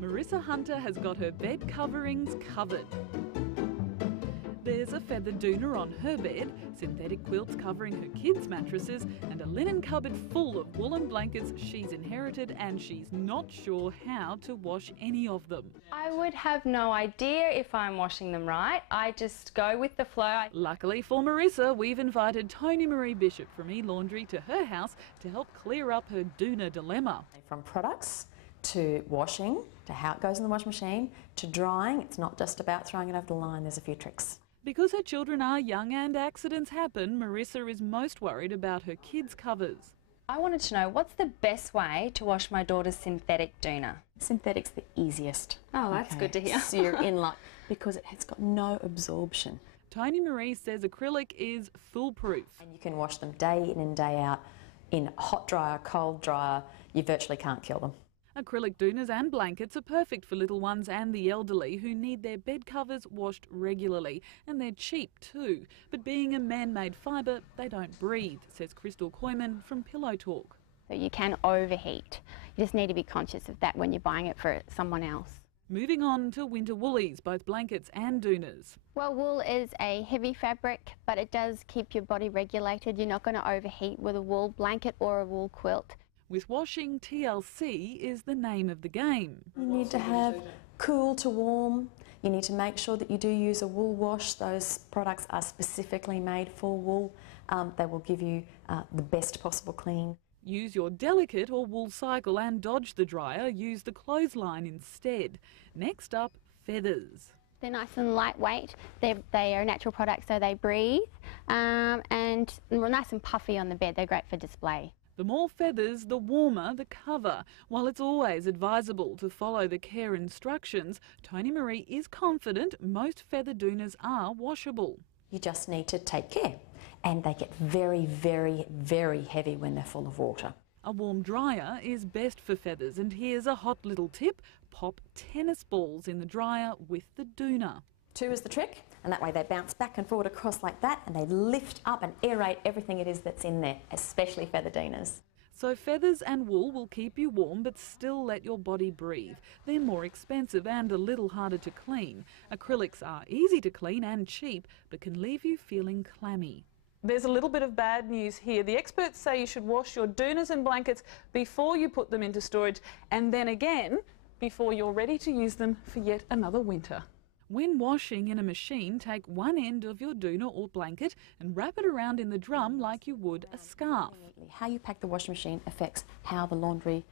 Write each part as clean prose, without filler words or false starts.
Marissa Hunter has got her bed coverings covered. There's a feathered doona on her bed, synthetic quilts covering her kids' mattresses, and a linen cupboard full of woolen blankets she's inherited, and she's not sure how to wash any of them. I would have no idea if I'm washing them right. I just go with the flow. Luckily for Marissa, we've invited Toni-Maree Bishop from Elaundry to her house to help clear up her doona dilemma. From products to washing, to how it goes in the washing machine, to drying, it's not just about throwing it over the line, there's a few tricks. Because her children are young and accidents happen, Marissa is most worried about her kids' covers. I wanted to know, what's the best way to wash my daughter's synthetic doona? Synthetic's the easiest. Oh, that's good to hear. So you're in luck because it's got no absorption. Toni-Maree says acrylic is foolproof. And you can wash them day in and day out in hot dryer, cold dryer. You virtually can't kill them. Acrylic doonas and blankets are perfect for little ones and the elderly who need their bed covers washed regularly. And they're cheap too. But being a man-made fibre, they don't breathe, says Crystal Koyman from Pillow Talk. So you can overheat. You just need to be conscious of that when you're buying it for someone else. Moving on to winter woolies, both blankets and doonas. Well, wool is a heavy fabric, but it does keep your body regulated. You're not going to overheat with a wool blanket or a wool quilt. With washing, TLC is the name of the game. You need to have cool to warm. You need to make sure that you do use a wool wash. Those products are specifically made for wool. They will give you the best possible clean. Use your delicate or wool cycle and dodge the dryer. Use the clothesline instead. Next up, feathers. They're nice and lightweight. They are a natural product, so they breathe, and nice and puffy on the bed. They're great for display. The more feathers, the warmer the cover. While it's always advisable to follow the care instructions, Toni-Maree is confident most feather doonas are washable. You just need to take care, and they get very, very, very heavy when they're full of water. A warm dryer is best for feathers, and here's a hot little tip: pop tennis balls in the dryer with the doona. 2 is the trick, and that way they bounce back and forward across like that, and they lift up and aerate everything it is that's in there, especially feather doonas. So feathers and wool will keep you warm but still let your body breathe. They're more expensive and a little harder to clean. Acrylics are easy to clean and cheap, but can leave you feeling clammy. There's a little bit of bad news here. The experts say you should wash your doonas and blankets before you put them into storage, and then again before you're ready to use them for yet another winter. When washing in a machine, take one end of your doona or blanket and wrap it around in the drum like you would a scarf. How you pack the washing machine affects how the laundry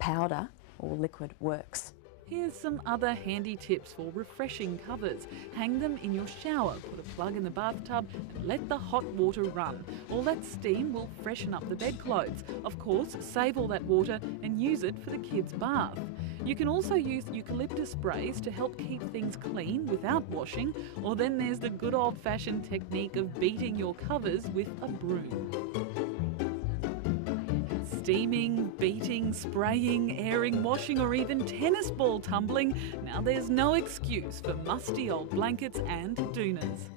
powder or liquid works. Here's some other handy tips for refreshing covers. Hang them in your shower, put a plug in the bathtub and let the hot water run. All that steam will freshen up the bedclothes. Of course, save all that water and use it for the kids' bath. You can also use eucalyptus sprays to help keep things clean without washing, or then there's the good old-fashioned technique of beating your covers with a broom. Steaming, beating, spraying, airing, washing, or even tennis ball tumbling, now there's no excuse for musty old blankets and doonas.